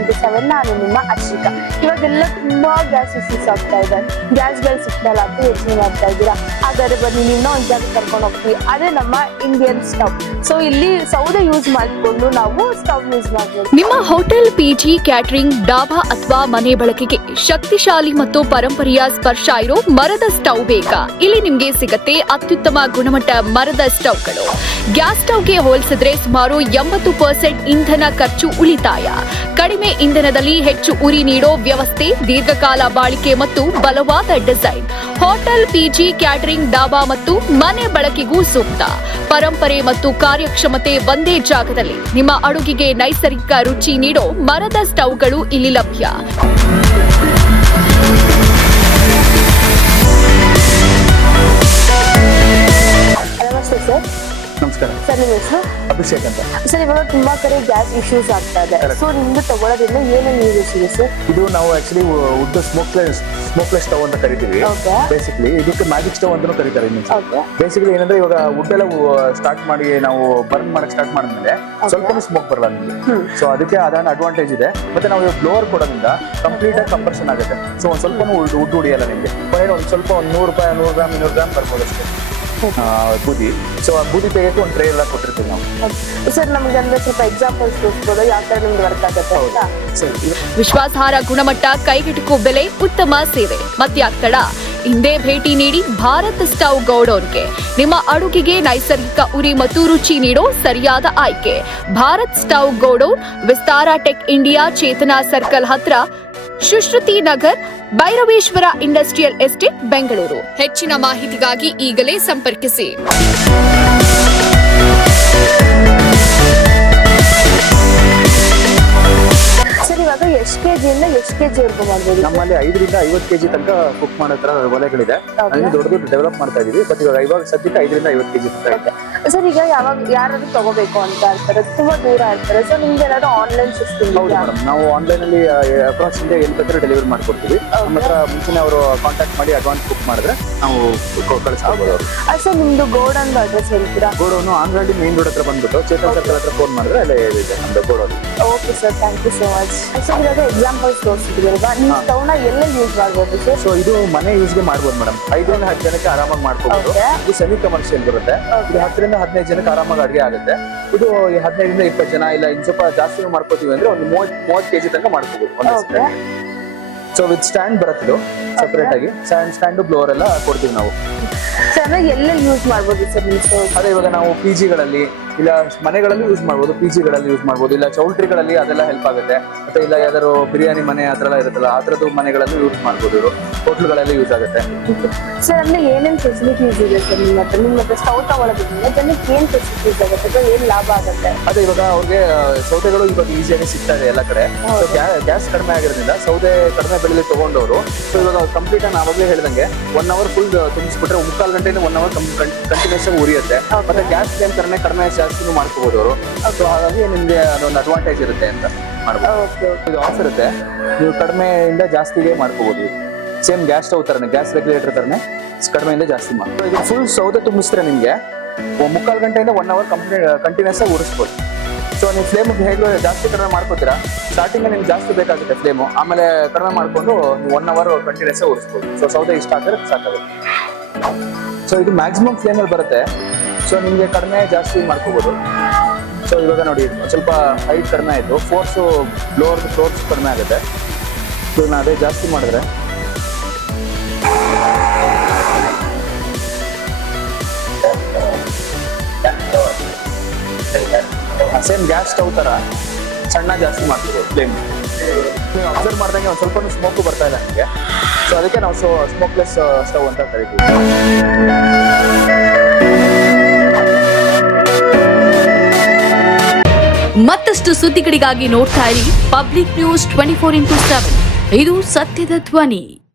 24/7 ನಾನು ನಿಮ್ಮ ಅಶ್ವಿಕಾ. ಇವಾಗೆಲ್ಲ ತುಂಬಾ ಗ್ಯಾಸ್ ಇಶ್ಯೂಸ್ ಆಗ್ತಾ ಇದೆ, ಗ್ಯಾಸ್ಗಳು ಸಿಗ್ತಲ್ಲ ಅಂತ ಯೋಚನೆ ಮಾಡ್ತಾ ಇದ್ದೀರಾ. ಹಾಗಾದ್ರೆ ಬನ್ನಿ ನಿನ್ನ ಒಂದ್ ಜಾಗ ಕರ್ಕೊಂಡು ಹೋಗ್ತೀವಿ, ಅದೇ ನಮ್ಮ ಇಂಡಿಯನ್ ಸ್ಟವ್. ಸೊ ಇಲ್ಲಿ ಸೌದೆ ಯೂಸ್ ಮಾಡಿಕೊಂಡು ನಾವು ಸ್ಟವ್ ಯೂಸ್ ಮಾಡ್ಬೋದು. ನಿಮ್ಮ ಹೋಟೆಲ್, ಪಿಜಿ, ಕ್ಯಾಟರಿಂಗ್, ಡಾಬಾ ಅಥವಾ ಮನೆ ಬಳಕೆಗೆ ಶಕ್ತಿಶಾಲಿ ಮತ್ತು ಪರಂಪರೆಯ ಸ್ಪರ್ಶ ಇರೋ ಮರದ ಸ್ಟವ್ ಬೇಕಾ? ಇಲ್ಲಿ ನಿಮ್ಗೆ ಸಿಗತ್ತೆ ಅತ್ಯುತ್ತಮ ಗುಣಮಟ್ಟ ಮರದ ಸ್ಟವ್ಗಳು. ಗ್ಯಾಸ್ ಸ್ಟವ್ಗೆ ಹೋಲಿಸಿದ್ರೆ ಸುಮಾರು 80% ಇಂಧನ ಖರ್ಚು ಉಳಿತಾಯ. ಕಡಿಮೆ ಇಂಧನದಲ್ಲಿ ಹೆಚ್ಚು ಉರಿ ನೀಡೋ ವ್ಯವಸ್ಥೆ, ದೀರ್ಘಕಾಲ ಬಾಳಿಕೆ ಮತ್ತು ಬಲವಾದ design. Hotel, PG, catering, dhaba ಮತ್ತು ಮನೆ ಬಳಕೆಗೂ ಸೂಕ್ತ. ಪರಂಪರೆ ಮತ್ತು ಕಾರ್ಯಕ್ಷಮತೆ ಒಂದೇ ಜಾಗದಲ್ಲಿ. ನಿಮ್ಮ ಅಡುಗೆಗೆ ನೈಸರ್ಗಿಕ ರುಚಿ ನೀಡೋ ಮರದ ಸ್ಟವ್ಗಳು ಇಲ್ಲಿ ಲಭ್ಯ. ನಮಸ್ತೆ ಸರ್. ನಮಸ್ಕಾರ ಸರ್, ನಿಮ್ಮ ಹೆಸರು? ಅಭಿಷೇಕ್ ಅಂತ. ಸರ್, ಇವಾಗ ತುಂಬಾ ಕಡೆ ಗ್ಯಾಸ್ ಇಶ್ಯೂಸ್ ಆಗ್ತಾ ಇದೆ. ಸೊ ನಿಮ್ದು ತಗೊಳ್ಳೋದ್ರಿಂದ ಏನೇನು ಯೂಸಸ್ ಇದೆ ಸರ್? ಇದು ನಾವು ಆಕ್ಚುಲಿ ವುಡ್ ಸ್ಮೋಕ್ಲೆಸ್ ಸ್ಟವ್ ಅಂತ ಕರಿತೀವಿ. ಬೇಸಿಕಲಿ ಇದಕ್ಕೆ ಮ್ಯಾಜಿಕ್ ಸ್ಟವ್ ಅಂತಾನೂ ಕರೀತಾರೆ. ಬೇಸಿಕಲಿ ಏನಂದ್ರೆ ಇವಾಗ ವುಡ್ ಎಲ್ಲ ಸ್ಟಾರ್ಟ್ ಮಾಡಿ ನಾವು ಬರ್ನ್ ಮಾಡಕ್ ಸ್ಟಾರ್ಟ್ ಮಾಡಿದ್ಮೇಲೆ ಸ್ವಲ್ಪ ಸ್ಮೋಕ್ ಬರಲ್ಲ ನಿಮಗೆ. ಸೊ ಅದಕ್ಕೆ ಅದನ್ನ ಅಡ್ವಾಂಟೇಜ್ ಇದೆ. ಮತ್ತೆ ನಾವು ಬ್ಲೋವರ್ ಕೊಡೋದ್ರಿಂದ ಕಂಪ್ಲೀಟ್ ಆಗಿ ಕಂಪ್ರೆಷನ್ ಆಗುತ್ತೆ. ಸೊ ಒಂದ್ ಸ್ವಲ್ಪ ವುಡ್ ಹೊಡಿಯಲ್ಲ ನಿಮಗೆ. ಒಂದ್ ಸ್ವಲ್ಪ ಒಂದು 100 ರೂಪಾಯಿ 100 ಗ್ರಾಮ್ 200 ಗ್ರಾಮ್ ಬರ್ಬೋದು ಅಷ್ಟೇ ಬೂದಿ. ಸೊ ಆ ಬೂದಿ ತೆಗೆದು ಒಂದು ಟ್ರೇ ಎಲ್ಲ ಕೊಟ್ಟಿರ್ತೀವಿ ನಾವು. ಸರ್, ನಮ್ಗೆ ಅಂದ್ರೆ ಸ್ವಲ್ಪ ಎಕ್ಸಾಂಪಲ್ಸ್ ತೋರಿಸ್ಬೋದು, ಯಾವ ತರ ನಿಮ್ಗೆ ವರ್ಕ್ ಆಗುತ್ತೆ ಅಂತ? ವಿಶ್ವಾಸಾರ್ಹ ಗುಣಮಟ್ಟ, ಕೈಗೆಟುಕುವ ಬೆಲೆ, ಉತ್ತಮ ಸೇವೆ. ಮತ್ಯಾಕ್ತಡ ಹಿಂದೆ ಭೇಟಿ ನೀಡಿ ಭಾರತ್ ಸ್ಟವ್ ಗೌಡೌನ್ಗೆ. ನಿಮ್ಮ ಅಡುಗೆಗೆ ನೈಸರ್ಗಿಕ ಉರಿ ಮತ್ತು ರುಚಿ ನೀಡೋ ಸರಿಯಾದ ಆಯ್ಕೆ ಭಾರತ್ ಸ್ಟವ್ ಗೌಡೌನ್, ವಿಸ್ತಾರ ಟೆಕ್ ಇಂಡಿಯಾ, ಚೇತನಾ ಸರ್ಕಲ್ ಹತ್ರ, ಸುಶ್ರುತಿ ನಗರ್, ಭೈರವೇಶ್ವರ ಇಂಡಸ್ಟ್ರಿಯಲ್ ಎಸ್ಟೇಟ್, ಬೆಂಗಳೂರು. ಹೆಚ್ಚಿನ ಮಾಹಿತಿಗಾಗಿ ಈಗಲೇ ಸಂಪರ್ಕಿಸಿ. ಸರ್, ಇವಾಗ ಎಷ್ಟು ಕೆಜಿಯಿಂದ ಎಷ್ಟು ಕೆಜಿವರೆಗೂ ಮಾಡ್ಬೋದು? ನಮ್ಮಲ್ಲಿ 5 ರಿಂದ 50 kg ತನಕ ಕುಕ್ ಮಾಡೋ ತರ ಒಲೆಗಳಿದೆ. ಅಲ್ಲಿ ದೊಡ್ಡ ಡೆವಲಪ್ ಮಾಡ್ತಾ ಇದೀವಿ. ಬಟ್ ಇವಾಗ ಸದ್ಯಕ್ಕೆ 5 ರಿಂದ 50 kg ತನಕ. ಸರ್, ಈಗ ಯಾರಾದ್ರೂ ತಗೋಬೇಕು ಅಂತ ಇರ್ತಾರೆ, ತುಂಬಾ ದೂರ ಇರ್ತಾರೆ. ಸೊ ನಿಮ್ಗೆ ಏನಾದ್ರು ಆನ್ಲೈನ್ ಸಿಸ್ಟಮ್? ಹೌದು ಮೇಡಮ್, ನಾವು ಆನ್ಲೈನ್ ಅಲ್ಲಿ ಅಪ್ರಾಕ್ಸ್ ಇಂಡಿಯಾ ಎಲ್ಲಿ ಬೇಕಾದ್ರೂ ಡೆಲಿವರಿ ಮಾಡ್ಕೊಡ್ತೀವಿ. ನಮ್ಮ ಹತ್ರ ಮುಂಚೆನೆ ಅವರು ಕಾಂಟ್ಯಾಕ್ಟ್ ಮಾಡಿ ಅಡ್ವಾನ್ಸ್ ಬುಕ್ ಮಾಡಿದ್ರೆ ನಾವು ಕಳಿಸ್ಕೊಡ್ಬೋದು. ಸರ್, ನಿಮ್ದು ಗೋಡನ್ ಅಡ್ರೆಸ್ ಹೇಳ್ತೀರಾ? ಗೋಡೌನ್ ಆಂಧ್ರಹಳ್ಳಿ ಮೇನ್ ರೋಡ್ ಹತ್ರ ಬಂದ್ಬಿಟ್ಟು ಚೇತನ್ ಸರ್ಕಲ್ ಹತ್ರ ಫೋನ್ ಮಾಡಿದ್ರೆ ಅಲ್ಲೇ ಇದೆ ನಮ್ದು godown. Okay sir, thank you so much. Sir, ಇವಾಗ ಎಕ್ಸಾಂಪಲ್ಸ್ ತೋರಿಸಿದ್ರಲ್ವಾ, ನೀವು ಸ್ಟವ್ನ ಎಲ್ಲ ಯೂಸ್ ಮಾಡ್ಬೋದು ಸರ್? ಸೊ ಇದು ಮನೆ ಯೂಸ್ಗೆ ಮಾಡ್ಬೋದು ಮೇಡಮ್. 5 ರಿಂದ 10 ಜನಕ್ಕೆ ಆರಾಮಾಗಿ ಮಾಡ್ಕೋಬಹುದು. ಇದು ಸೆಮಿ ಕಮರ್ಷಿಯಲ್ ಬರುತ್ತೆ. ಇದು 10 ರಿಂದ 15 ಜನಕ್ಕೆ ಆರಾಮಾಗಿ ಅಡುಗೆ ಆಗುತ್ತೆ. ಇದು 15 ರಿಂದ 20 ಜನ ಇಲ್ಲ ಇನ್ ಸ್ವಲ್ಪ ಜಾಸ್ತಿ ಮಾಡ್ಕೋತೀವಿ ಅಂದ್ರೆ ಒಂದು 30 kg ತನಕ ಮಾಡ್ಕೋಬಹುದು. ಸೊ ವಿತ್ ಸ್ಟ್ಯಾಂಡ್ ಬರುತ್ತೆ. ಇದು ಸೆಪರೇಟ್ ಆಗಿ ಸ್ಟ್ಯಾಂಡ್ ಬ್ಲೋವರ್ ಎಲ್ಲ ಕೊಡ್ತೀವಿ ನಾವು. ಸರ್, ಎಲ್ಲ ಯೂಸ್ ಮಾಡ್ಬೋದು ಸರ್ ನೀವು ಸ್ಟವ್? ಅದೇ ಇವಾಗ ನಾವು ಪಿಜಿಗಳಲ್ಲಿ ಇಲ್ಲ ಮನೆಗಳಲ್ಲಿ ಯೂಸ್ ಮಾಡ್ಬೋದು, ಪಿಜಿಗಳಲ್ಲಿ ಯೂಸ್ ಮಾಡ್ಬೋದು, ಇಲ್ಲ ಚೌಲ್ಟ್ರಿಗಳಲ್ಲಿ ಅದೆಲ್ಲ ಹೆಲ್ಪ್ ಆಗುತ್ತೆ. ಮತ್ತೆ ಇಲ್ಲ ಯಾವ್ದಾದ್ರು ಬಿರಿಯಾನಿ ಮನೆ ಆ ಥರ ಎಲ್ಲ ಇರುತ್ತಲ್ಲ, ಆ ಥರದ್ದು ಮನೆಗಳಲ್ಲಿ ಯೂಸ್ ಮಾಡ್ಬೋದು. ಇವರು ಹೋಟ್ಲುಗಳಲ್ಲಿ ಯೂಸ್ ಆಗುತ್ತೆ. ಸರ್, ಅಂದ್ರೆ ಏನೇನು ಫೆಸಿಲಿಟೀಸ್ ಇದೆ ಸರ್ ನಿಮ್ಮ ಹತ್ರ? ನಿಮ್ಮ ಹತ್ರ ಸ್ಟವ್ ತಗೊಳ್ಳೋದ್ರಿಂದ ಜನಕ್ಕೆ ಏನ್ ಫೆಸಿಲಿಟೀಸ್ ಆಗುತ್ತೆ ಅಥವಾ ಏನ್ ಲಾಭ ಆಗುತ್ತೆ? ಅದೇ ಇವಾಗ ಅವ್ರಿಗೆ ಸೌದೆಗಳು ಇವಾಗ ಈಸಿಯಾಗಿ ಸಿಗ್ತಾ ಇದೆ ಎಲ್ಲ ಕಡೆ. ಗ್ಯಾಸ್ ಕಡಿಮೆ ಆಗಿರೋದ್ರಿಂದ ಸೌದೆ ಕಡಿಮೆ ಬೆಲೆಯಲ್ಲಿ ತಗೊಂಡವರು ಸೊ ಇವಾಗ ಕಂಪ್ಲೀಟ್ ಆಗಿ ನಾವಾಗಲೇ ಹೇಳಿದಂಗೆ 1 hour ಫುಲ್ ತುಂಬಿಸ್ಬಿಟ್ರೆ 3/4 ಗಂಟೆಯಿಂದ 1 hour ಕಂಟಿನ್ಯೂಸ್ ಆಗಿ ಉರಿಯುತ್ತೆ. ಮತ್ತೆ ಗ್ಯಾಸ್ ಫ್ಲೇಮ್ ಕಡಿಮೆ ಜಾಸ್ತಿನೂ ಮಾಡ್ಕೋಬಹುದು ಅವರು. ಸೊ ಹಾಗಾಗಿ ನಿಮ್ಗೆ ಅದೊಂದು ಅಡ್ವಾಂಟೇಜ್ ಇರುತ್ತೆ ಅಂತ ಮಾಡ್ಬೋದು. ಇದು ಆಫ್ ಇರುತ್ತೆ, ನೀವು ಕಡಿಮೆಯಿಂದ ಜಾಸ್ತಿಗೆ ಮಾಡ್ಕೋಬಹುದು. ಸೇಮ್ ಗ್ಯಾಸ್ ಸ್ಟವ್ ತರನೇ, ಗ್ಯಾಸ್ ರೆಗ್ಯುಲೇಟರ್ ತರನೇ ಕಡಿಮೆಯಿಂದ ಜಾಸ್ತಿ ಮಾಡ್ಬೋದು. ಇದು ಫುಲ್ ಸೌದೆ ತುಂಬಿಸಿದ್ರೆ ನಿಮಗೆ 3/4 ಗಂಟೆಯಿಂದ 1 hour ಕಂಟಿನ್ಯೂಸ್ ಆಗಿ ಉರಿಸ್ಬೋದು. ಸೊ ನೀವು ಫ್ಲೇಮ್ ಹೇಗೆ ಜಾಸ್ತಿ ಕಡಿಮೆ ಮಾಡ್ಕೋತೀರಾ, ಸ್ಟಾರ್ಟಿಂಗ್ ನಿಮ್ಗೆ ಜಾಸ್ತಿ ಬೇಕಾಗುತ್ತೆ ಫ್ಲೇಮು, ಆಮೇಲೆ ಕಡಿಮೆ ಮಾಡ್ಕೊಂಡು ನೀವು 1 hour ಕಂಟಿನ್ಯೂಸ್ ಆಗಿ ಉರಿಸ್ಬೋದು. ಸೊ ಸೌದೆ ಇಷ್ಟ ಆದರೆ ಸಾಕಾಗುತ್ತೆ. ಸೊ ಇದು ಮ್ಯಾಕ್ಸಿಮಮ್ ಫ್ಲೇಮಲ್ಲಿ ಬರುತ್ತೆ. ಸೊ ನಿಮಗೆ ಕಡಿಮೆ ಜಾಸ್ತಿ ಮಾಡ್ಕೋಬೋದು. ಸೊ ಇವಾಗ ನೋಡಿ ಸ್ವಲ್ಪ ಹೈಟ್ ಕಡಿಮೆ ಆಯಿತು, ಫೋರ್ಸು ಫ್ಲೋರ್ಸ್ ಕಡಿಮೆ ಆಗುತ್ತೆ. ಸೊ ನಾನು ಅದೇ ಜಾಸ್ತಿ ಮಾಡಿದ್ರೆ ಸೇಮ್ ಗ್ಯಾಸ್ ಸ್ಟವ್ ಥರ ಸಣ್ಣ ಜಾಸ್ತಿ ಮಾಡ್ತೀವಿ ಫ್ಲೇಮ್. ನೀವು ಅಬ್ಸರ್ವ್ ಮಾಡ್ದಂಗೆ ಒಂದು ಸ್ವಲ್ಪ ಸ್ಮೋಕು ಬರ್ತಾ ಇದೆ ನನಗೆ. ಸೊ ಅದಕ್ಕೆ ನಾವು ಸ್ಮೋಕ್ಲೆಸ್ ಸ್ಟವ್ ಅಂತ ಕರಿತೀವಿ. ಮತ್ತಷ್ಟು ಸುದ್ದಿಗಳಿಗಾಗಿ ನೋಡ್ತಾ ಇರಿ ಪಬ್ಲಿಕ್ ನ್ಯೂಸ್ 24x7. ಇದು ಸತ್ಯದ ಧ್ವನಿ.